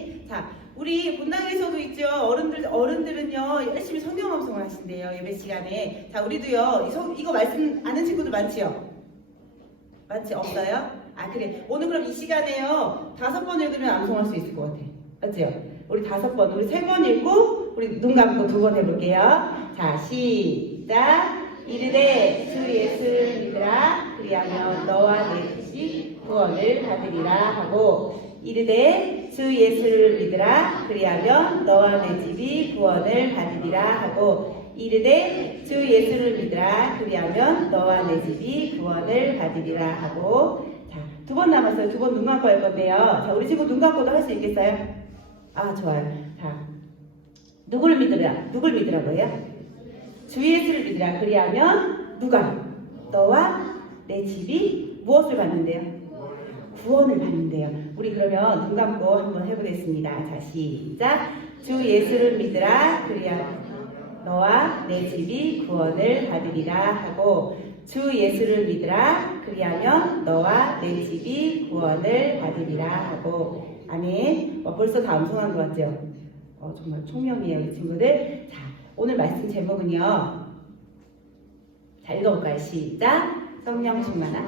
아멘. 자, 우리 본당에서도 있죠. 어른들은요 열심히 성경 암송을 하신대요, 예배 시간에. 자, 우리도요 이거 말씀 아는 친구들 많지요? 맞지? 없어요? 아, 그래. 오늘 그럼 이 시간에요 5번 읽으면 암송할 수 있을 것 같아. 맞지요? 우리 5번, 우리 3번 읽고 우리 눈 감고 2번 해볼게요. 자, 시작. 이르되 주 예수를 믿으라. 그리하면 너와 내 집이 구원을 받으리라 하고, 이르되 주 예수를 믿으라. 그리하면 너와 내 집이 구원을 받으리라 하고, 이르되 주 예수를 믿으라. 그리하면 너와 내 집이 구원을 받으리라 하고. 자, 2번 남았어요. 2번 눈 감고 할 건데요. 자, 우리 친구 눈 감고도 할 수 있겠어요? 아, 좋아요. 자, 누구를 믿으라? 누굴 믿으라고요? 주 예수를 믿으라. 그리하면 누가? 너와 내 집이 무엇을 받는데요? 구원을 받는데요. 우리 그러면 눈 감고 한번 해보겠습니다. 자, 시작. 주 예수를 믿으라. 그리하면 너와 내 집이 구원을 받으리라 하고, 주 예수를 믿으라. 그리하면 너와 내 집이 구원을 받으리라 하고. 아멘. 벌써 다 암송한 것 같죠? 정말 총명이에요, 우리 친구들. 자, 오늘 말씀 제목은요. 자, 읽어볼까요? 시작. 성령 충만한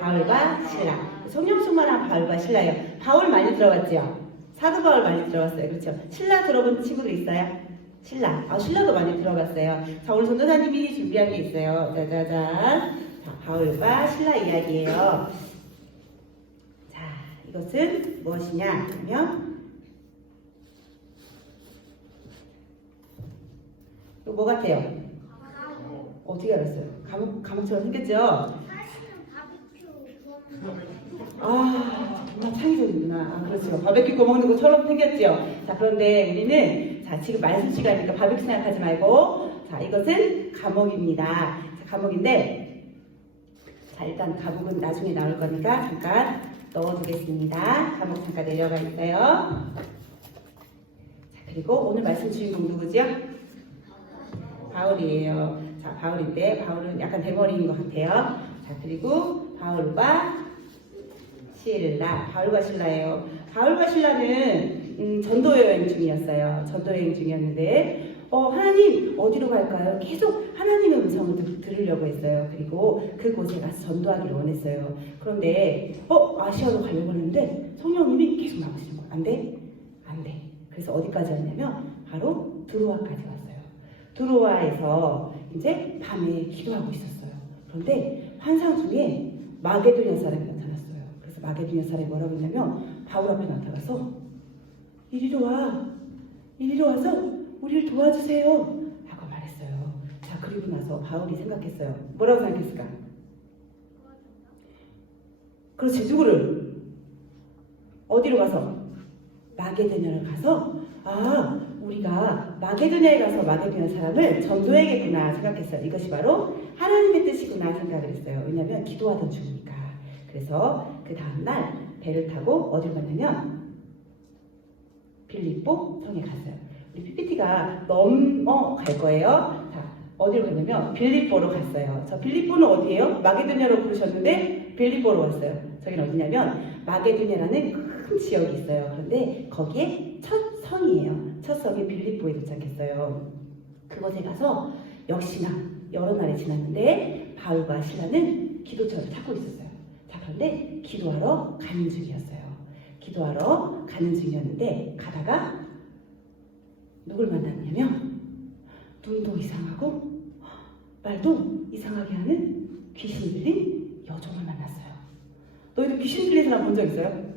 바울과 실라. 성령 충만한 바울과 실라요. 바울 많이 들어봤죠? 사도 바울 많이 들어봤어요. 그렇죠? 실라 들어본 친구들 있어요? 신라. 신라도 많이 들어봤어요. 자, 오늘 전도사님이 준비한 게 있어요. 짜자잔. 자, 바울과 신라 이야기예요. 자, 이것은 무엇이냐 하면, 이거 뭐 같아요? 어떻게 알았어요? 감옥처럼 생겼죠? 정말 창의적이구나. 그렇죠. 바베큐 구워 먹는 것처럼 생겼죠? 자, 그런데 우리는, 자, 지금 말씀 시간이니까 바베큐 생각하지 말고, 자, 이것은 감옥입니다. 자, 감옥인데, 자, 일단 감옥은 나중에 나올 거니까 잠깐 넣어두겠습니다. 감옥 잠깐 내려가 있어요. 자, 그리고 오늘 말씀 주인공 누구죠? 바울이에요. 자, 바울인데, 바울은 약간 대머리인 것 같아요. 자, 그리고 바울과 실라. 바울과 실라예요. 바울과 실라는 전도 여행 중이었어요. 전도 여행 중이었는데, 하나님 어디로 갈까요? 계속 하나님의 음성을 들으려고 했어요. 그리고 그곳에 가서 전도하기를 원했어요. 그런데 아시아로 가려고 했는데 성령님이 계속 막으시는 거예요. 안 돼? 안 돼. 그래서 어디까지 왔냐면 바로 드로아까지 왔어요. 드로아에서 이제 밤에 기도하고 있었어요. 그런데 환상 중에 마게도냐 사람이 나타났어요. 그래서 마게도냐 사람이 뭐라고 했냐면 바울 앞에 나타나서 이리로 와. 이리로 와서 우리를 도와주세요. 하고 말했어요. 자, 그리고 나서 바울이 생각했어요. 뭐라고 생각했을까? 그렇지, 누구를? 어디로 가서? 마게도냐를 가서, 우리가 마게도냐에 가서 마게도냐 사람을 전도해야겠구나 생각했어요. 이것이 바로 하나님의 뜻이구나 생각을 했어요. 왜냐하면 기도하던 중이니까. 그래서 그 다음날 배를 타고 어디로 갔냐면 빌립보 성에 갔어요. 우리 PPT가 넘어갈 거예요. 자, 어디로 갔냐면 빌립보로 갔어요. 저 빌립보는 어디예요? 마게도냐로 부르셨는데 빌립보로 왔어요. 저기는 어디냐면 마게도냐라는 큰 지역이 있어요. 그런데 거기에 첫 성이에요. 첫 성이 빌립보에 도착했어요. 그곳에 가서 역시나 여러 날이 지났는데 바울과 실라는 기도처를 찾고 있었어요. 자, 그런데 기도하러 가는 중이었어요. 기도하러 가는 중이었는데 가다가 누굴 만났냐면 눈도 이상하고 말도 이상하게 하는 귀신 들린 여종을 만났어요. 너희도 귀신 들린 사람 본 적 있어요?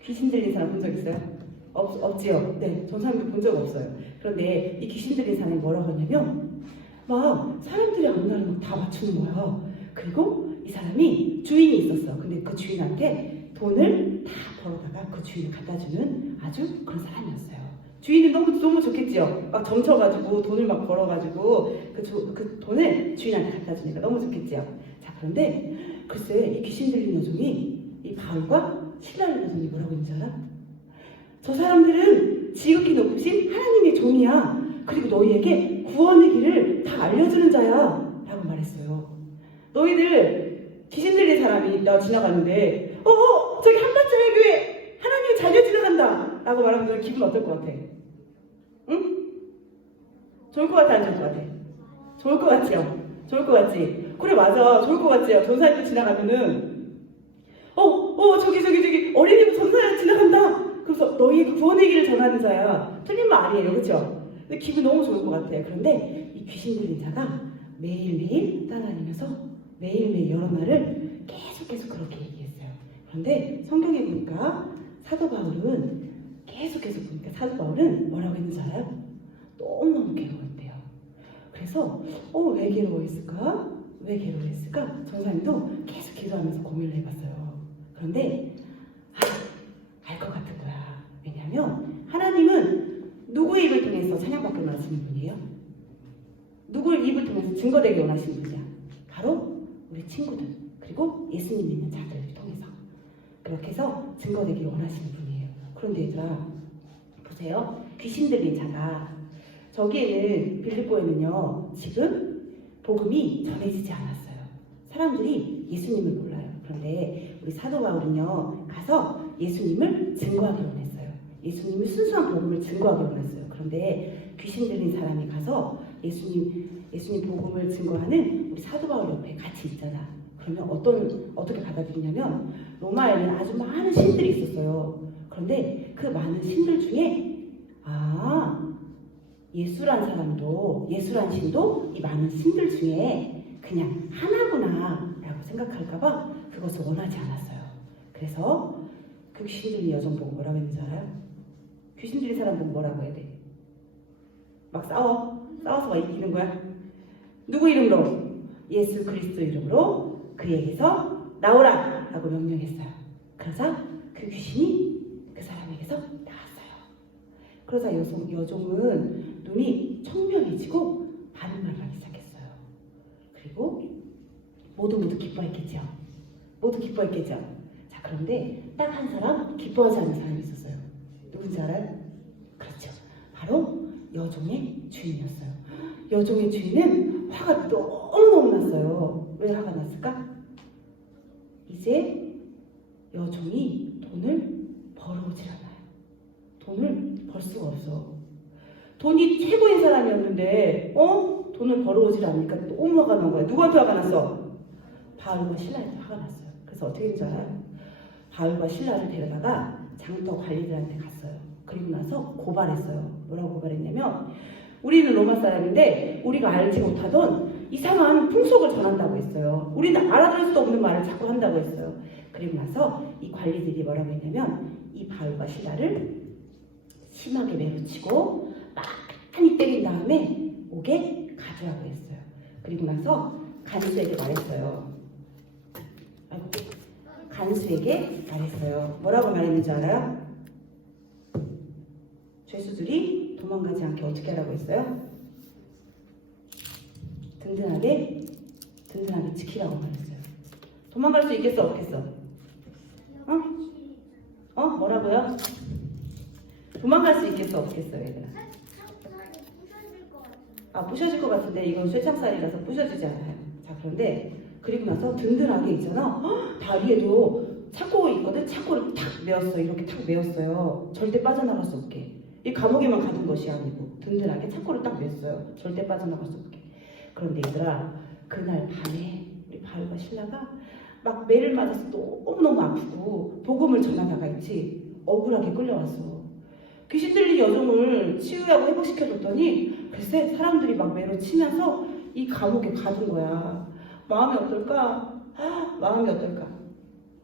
귀신 들린 사람 본 적 있어요? 없지요? 네, 전 사람도 본 적 없어요. 그런데 이 귀신 들린 사람이 뭐라고 하냐면 막 사람들이 아무 날은 막 다 맞추는 거야. 그리고 이 사람이 주인이 있었어. 근데 그 주인한테 돈을 다 벌어다가 그 주인을 갖다 주는 아주 그런 사람이었어요. 주인이 너무 좋겠지요. 막 점쳐가지고 돈을 막 벌어가지고 그 돈을 주인한테 갖다 주니까 너무 좋겠지요. 자, 그런데 글쎄 이 귀신 들린 여종이 이 바울과 신라를 여종이 뭐라고 했는지 알아? 저 사람들은 지극히 높으신 하나님의 종이야. 그리고 너희에게 구원의 길을 다 알려주는 자야. 라고 말했어요. 너희들 귀신 들린 사람이 나 지나가는데 저기 한밭집의 교회 하나님이 잘려지는 지나간다 라고 말하면 너 기분 어떨 것 같아? 응? 좋을 것 같아 안 좋을 것 같아? 좋을 것 같지요? 좋을 것 같지? 그래 맞아 좋을 것 같지요? 전사님도 지나가면은 저기 어린이집 전사님 지나간다 그래서 너희의 구원의 길을 전하는 자야 틀린 말 아니에요 그렇죠? 근데 기분 너무 좋을 것 같아 그런데 이 귀신 들린 자가 매일매일 따라다니면서 매일매일 여러 날을 계속 그렇게 얘기했어요. 그런데 성경에 보니까 사도 바울은 계속해서 보니까 사도 바울은 뭐라고 했는지 알아요? 너무너무 괴로웠대요. 그래서 왜 괴로워했을까? 왜 괴로워했을까? 전사님도 계속 기도하면서 고민을 해봤어요. 그런데 알 것 같은 거야. 왜냐하면 하나님은 누구의 입을 통해서 찬양받기 원하시는 분이에요? 누구의 입을 통해서 증거되기 원하시는 분이야? 바로 우리 친구들 그리고 예수님 믿는 자들을 통해서 그렇게 해서 증거되기를 원하시는 분이에요. 그런데 얘들아 보세요. 귀신 들린 자가 저기에는 빌립보에는요 지금 복음이 전해지지 않았어요. 사람들이 예수님을 몰라요. 그런데 우리 사도 바울은요 가서 예수님을 증거하기 원했어요. 예수님을 순수한 복음을 증거하기 원했어요. 그런데 귀신 들린 사람이 가서 예수님 복음을 증거하는 우리 사도 바울 옆에 같이 있잖아. 그러면 어떻게 받아들이냐면 로마에는 아주 많은 신들이 있었어요. 그런데 그 많은 신들 중에 예수란 신도 이 많은 신들 중에 그냥 하나구나 라고 생각할까봐 그것을 원하지 않았어요. 그래서 그 귀신 들린 여정 보고 뭐라고 했는지 알아요? 귀신 들린 사람 보고 뭐라고 해야 돼? 막 싸워서 막 이기는 거야. 누구 이름으로? 예수 그리스도 이름으로 그에게서 나오라 라고 명령했어요. 그러자 그 귀신이 그 사람에게서 나왔어요. 그러자 여종은 눈이 청명해지고 반응을 하기 시작했어요. 그리고 모두 기뻐했겠죠. 자 그런데 딱 한 사람 기뻐하지 않는 사람이 있었어요. 누군지 알아요? 그렇죠. 바로 여종의 주인이었어요. 여종의 주인은 화가 너무너무 났어요. 왜 화가 났을까? 이제 여종이 돈을 벌어오질 않아요. 돈을 벌 수가 없어. 돈이 최고인 사람이었는데 돈을 벌어오질 않으니까 너무 화가 난 거야. 누구한테 화가 났어? 바울과 신라한테 화가 났어요. 그래서 어떻게 된지 알아요? 바울과 신라를 데려다가 장터 관리들한테 갔어요. 그리고 나서 고발했어요. 뭐라고 고발했냐면 우리는 로마 사람인데 우리가 알지 못하던 이상한 풍속을 전한다고 했어요. 우리는 알아들을 수도 없는 말을 자꾸 한다고 했어요. 그리고 나서 이 관리들이 뭐라고 했냐면 이 바울과 신라를 심하게 매로치고 많이 때린 다음에 옥에 가두라고 했어요. 그리고 나서 간수에게 말했어요. 뭐라고 말했는지 알아요? 죄수들이 도망가지 않게 어떻게 하라고 했어요? 든든하게 지키라고 말했어요. 도망갈 수 있겠어 없겠어? 뭐라고요? 도망갈 수 있겠어 없겠어 얘들아? 부셔질 것 같은데 이건 쇠창살이라서 부셔지지 않아요. 자 그런데 그리고 나서 든든하게 있잖아. 다리에도 차고 있거든. 차고를 탁 메었어요. 이렇게 탁 메었어요. 절대 빠져나갈 수 없게. 이 감옥에만 가둔 것이 아니고 든든하게 차고를 딱 메었어요. 절대 빠져나갈 수 없게. 그런데 얘들아 그날 밤에 우리 바울과 신라가 막 매를 맞아서 너무너무 아프고 복음을 전하다가 있지 억울하게 끌려왔어. 귀신 들린 여종을 치유하고 회복시켜줬더니 글쎄 사람들이 막 매로 치면서 이 감옥에 가둔 거야. 마음이 어떨까?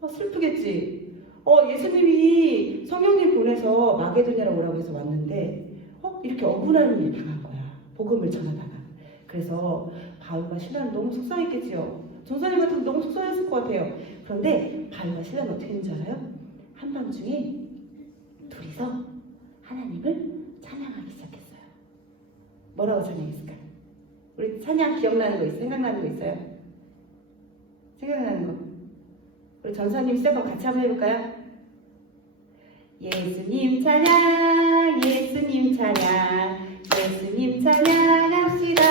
슬프겠지. 예수님이 성령님 보내서 마게도냐라고 오라고 해서 왔는데 이렇게 억울한 일이 당한 거야. 복음을 전하다가. 그래서 바울과 신라는 너무 속상했겠지요. 전사님 같으면 너무 속상했을 것 같아요. 그런데 바울과 신라는 어떻게 했는지 알아요? 한밤중에 둘이서 하나님을 찬양하기 시작했어요. 뭐라고 찬양했을까요? 우리 찬양 기억나는 거 있어요? 생각나는 거 있어요? 생각나는 거? 우리 전사님 시작하고 같이 한번 해볼까요? 예수님 찬양, 예수님 찬양, 예수님 찬양합시다.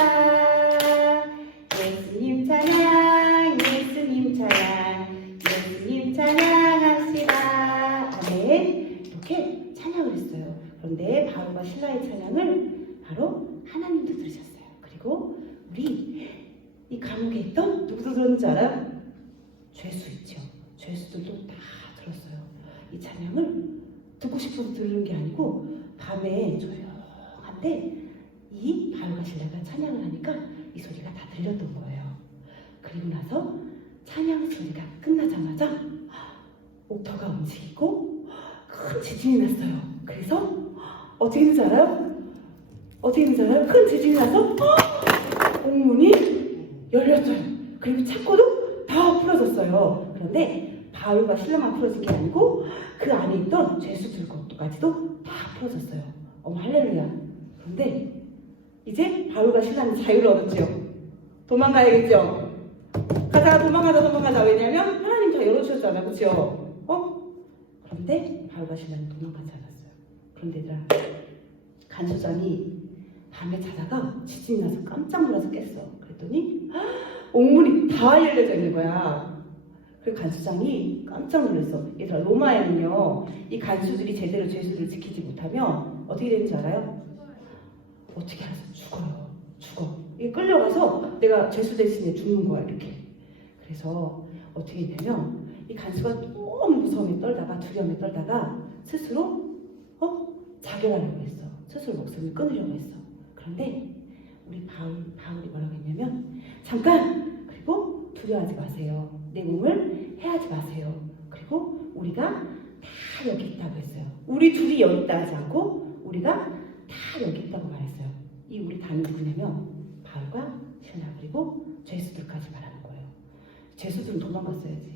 예수님 찬양, 예수님 찬양, 예수님 찬양합시다. 아멘. 이렇게 찬양을 했어요. 그런데 바울과 신라의 찬양을 바로 하나님도 들으셨어요. 그리고 우리 이 감옥에 있던 누구도 들었는지 알아요? 죄수 있죠. 죄수들도 다 들었어요. 이 찬양을 듣고 싶어서 들은 게 아니고 밤에 조용한데 이 바울과 신라가 찬양을 하니까 이 소리가 다 들렸던 거예요. 그리고 나서 찬양 소리가 끝나자마자 옥터가 움직이고 큰 지진이 났어요. 그래서 어떻게 된지 알아요? 큰 지진이 나서 옥문이 열렸어요. 그리고 창고도 다 풀어졌어요. 그런데 바울과 신라만 풀어진 게 아니고 그 안에 있던 죄수들 것까지도 다 풀어졌어요. 어머 할렐루야. 그런데 이제 바울과 신라는 자유를 얻었죠. 도망가야겠죠. 도망가자. 왜냐면 하나님 다 열어주셨잖아. 그렇죠? 그런데 바울과 신라는 도망가지 않았어요. 그런데 얘들아, 간수장이 밤에 자다가 지진이 나서 깜짝 놀라서 깼어. 그랬더니 옥문이 다 열려져 있는 거야. 그래서 간수장이 깜짝 놀랐어. 얘들아, 로마에는요 이 간수들이 제대로 죄수들을 지키지 못하면 어떻게 되는지 알아요? 어떻게 알아서 죽어. 이게 끌려가서 내가 죄수 대신에 죽는 거야. 이렇게. 그래서 어떻게 했냐면 이 간수가 너무 무서움에 떨다가 두려움에 떨다가 스스로 자결하려고 했어. 스스로 목숨을 끊으려고 했어. 그런데 우리 바울이 뭐라고 했냐면 잠깐! 그리고 두려워하지 마세요. 내 몸을 해하지 마세요. 그리고 우리가 다 여기 있다고 했어요. 우리 둘이 여기 있다 하지 않고 우리가 다 여기 있다고 말했어요. 이 우리 단은 누구냐면 바울과 신라 그리고 죄수들까지 말하는 거예요. 죄수들은 도망갔어야지.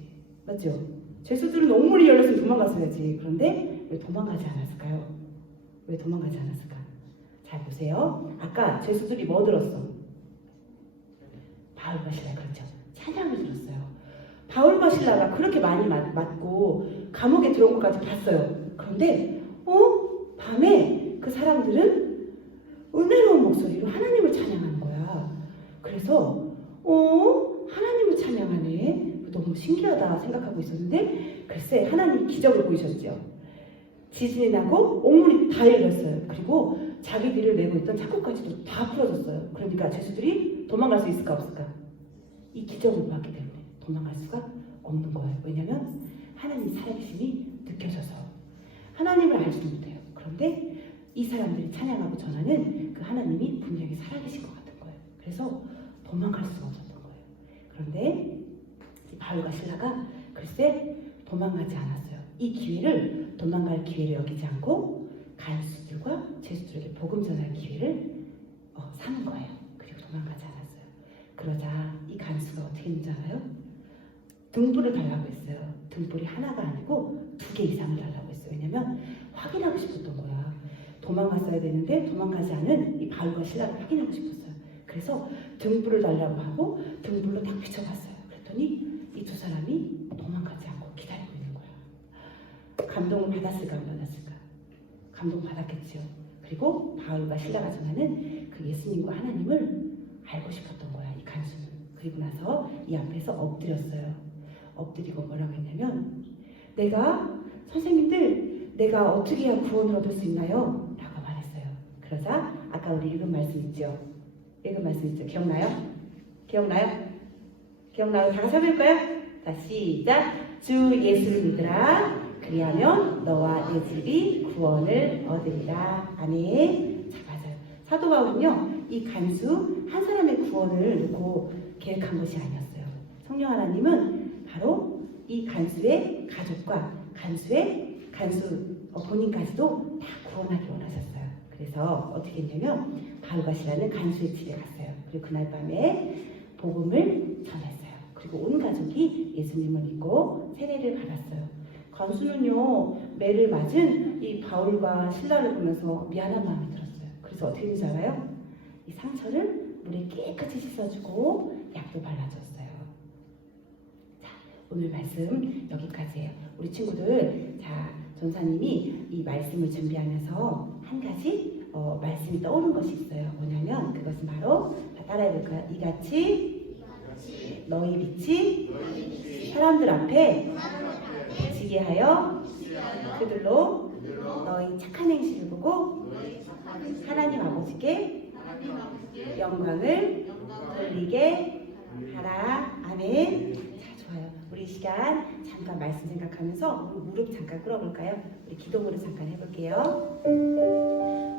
맞죠? 죄수들은 옥문이 열렸으면 도망갔어야지. 그런데 왜 도망가지 않았을까요? 왜 도망가지 않았을까? 잘 보세요. 아까 죄수들이 뭐 들었어? 바울과 신라. 그렇죠. 찬양을 들었어요. 바울과 신라가 그렇게 많이 맞고 감옥에 들어온 것까지 봤어요. 그런데 밤에 그 사람들은 은혜로운 목소리로 하나님을 찬양하는 거야. 그래서 하나님을 찬양하네. 너무 신기하다 생각하고 있었는데 글쎄 하나님이 기적을 보이셨죠. 지진이 나고 옥문이 다 열렸어요. 그리고 자기들을 메고 있던 창고까지도 다 풀어졌어요. 그러니까 죄수들이 도망갈 수 있을까 없을까? 이 기적을 봤기 때문에 도망갈 수가 없는 거예요. 왜냐하면 하나님 살아계심이 느껴져서. 하나님을 알지도 못해요. 그런데 이 사람들이 찬양하고 전하는 그 하나님이 분명히 살아계신 것 같은 거예요. 그래서 도망갈 수가 없었던 거예요. 그런데 바울과 신라가 글쎄 도망가지 않았어요. 이 기회를 도망갈 기회를 여기지 않고 간수들과 죄수들에게 복음 전할 기회를 사는 거예요. 그리고 도망가지 않았어요. 그러자 이 간수가 어떻게 했는지 알아요? 등불을 달라고 했어요. 등불이 하나가 아니고 2개 이상을 달라고 했어요. 왜냐면 확인하고 싶었던 거야. 도망갔어야 되는데 도망가지 않은 이 바울과 신라를 확인하고 싶었어요. 그래서 등불을 달라고 하고 등불로 딱 비춰봤어요. 그랬더니 이 두 사람이 도망가지 않고 기다리고 있는 거야. 감동을 받았을까 안 받았을까? 감동 받았겠죠. 그리고 바울과 신라가 전하는 그 예수님과 하나님을 알고 싶었던 거야. 이 간수는. 그리고 나서 이 앞에서 엎드렸어요. 엎드리고 뭐라고 했냐면 선생님들 내가 어떻게 해야 구원을 얻을 수 있나요? 라고 말했어요. 그러자 아까 우리 읽은 말씀 있죠? 기억나요? 다 같이 해볼까요? 자, 시작. 주 예수를 믿으라. 그리하면 너와 내 집이 구원을 얻으리라. 아멘. 자, 맞아요. 사도 바울은요, 이 간수 한 사람의 구원을 놓고 계획한 것이 아니었어요. 성령 하나님은 바로 이 간수의 가족과 간수 본인까지도 다 구원하기 원하셨어요. 그래서 어떻게 했냐면 바울과 신라는 간수의 집에 갔어요. 그리고 그날 밤에 복음을 전했어요. 그리고 온 가족이 예수님을 믿고 세례를 받았어요. 간수는요, 매를 맞은 이 바울과 신라를 보면서 미안한 마음이 들었어요. 그래서 어떻게 했는지 알아요? 이 상처를 물에 깨끗이 씻어주고 약도 발라줬어요. 자, 오늘 말씀 여기까지예요. 우리 친구들, 자, 전사님이 이 말씀을 준비하면서 한 가지 말씀이 떠오른 것이 있어요. 뭐냐면 그것은 바로 다 따라해 볼까요? 이같이 너희 빛이 사람들 앞에 비치게 하여 그들로 너희 착한 아버지께 영광을 돌리게 하라. 아멘. 자, 좋아요. 우리 이 시간 잠깐 말씀 생각하면서 무릎 잠깐 꿇어볼까요? 우리 기도문을 잠깐 해볼게요.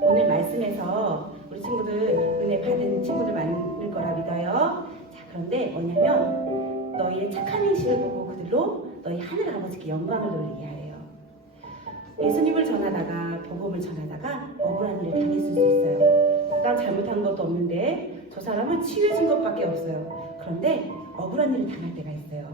오늘 말씀에서 우리 친구들 은혜 받은 친구들 많을 거라 믿어요. 자, 그런데 뭐냐면 너희의 착한 행실을 보고 그들로 너희 하늘 아버지께 영광을 돌리게 하래요. 예수님을 전하다가 복음을 전하다가 억울한 일을 당했을 수 있어요. 난 잘못한 것도 없는데 저 사람은 치유해준 것밖에 없어요. 그런데 억울한 일을 당할 때가 있어요.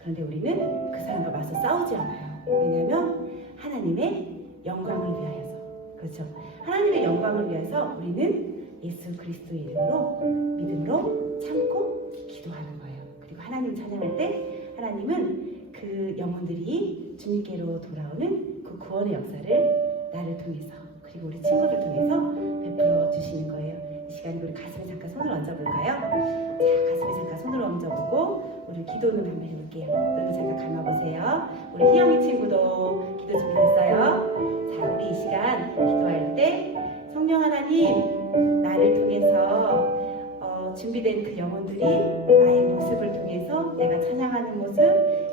그런데 우리는 그 사람과 맞서 싸우지 않아요. 왜냐하면 하나님의 영광을 위하여서. 그렇죠. 하나님의 영광을 위해서 우리는 예수 그리스도의 이름으로 믿음으로 참고 기도하는 거예요. 그리고 하나님 찬양할 때 하나님은 그 영혼들이 주님께로 돌아오는 그 구원의 역사를 나를 통해서 그리고 우리 친구들 통해서 베풀어 주시는 거예요. 이 시간에 우리 가슴에 잠깐 손을 얹어볼까요? 자, 가슴에 잠깐 손을 얹어보고 우리 기도는 한번 해볼게요. 눈을 잠깐 감아보세요. 우리 희영이 친구도 기도 준비됐어요? 자, 우리 이 시간 기도할 때 성령 하나님 나를 통해서 준비된 그 영혼들이 나의 모습을 통해서 내가 찬양하는 모습,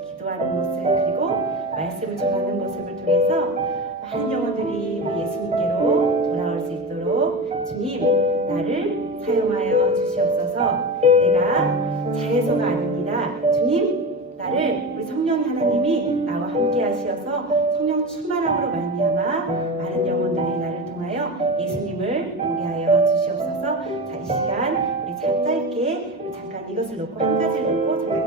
기도하는 모습, 그리고 말씀을 전하는 모습을 통해서 많은 영혼들이 우리 예수님께로 돌아올 수 있도록 주님 나를 사용하여 주시옵소서. 내가 잘해서가 아닙니다. 주님 나를 우리 성령 하나님이 나와 함께 하시어서 성령 충만함으로 말미암아 많은 영혼들이 나를 통하여 예수님을 보게 하여 주시옵소서. 자, 이 시간 우리 짧게 잠깐 이것을 놓고 한 가지를 놓고 잠깐